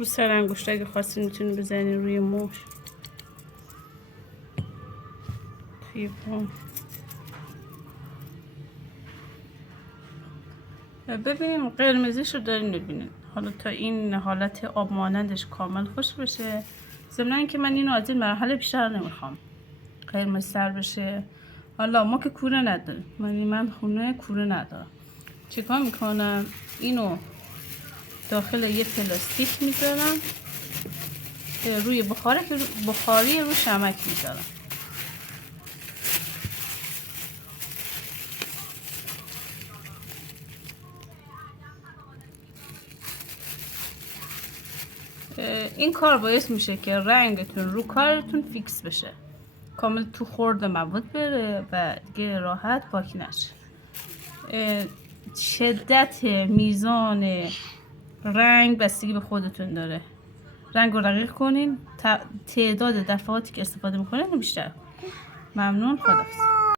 رو سر انگشت اگه خواستین میتونید بزنید روی موش، توی پا. ببینیم قرمزیش رو دارین ببینید. حالا تا این حالت آب مانندش کامل خوش بشه، ضمن اینکه من اینو از این مرحله بیشتر نمیخوام قرمز سر بشه. حالا ما که کوره نداریم، من خونه کوره ندارم. چیکار میکنم؟ اینو داخل یه پلاستیک میذارم روی بخاری رو شمک میذارم. این کار باعث میشه که رنگتون رو کارتون فیکس بشه، کامل تو خورد مواد بره و دیگه راحت پاک نشه. شدت میزان رنگ بستگی به خودتون داره. رنگ رو رقیق کنین، تعداد دفعاتی که استفاده میکنین رو بیشتر. ممنون، خداحافظ.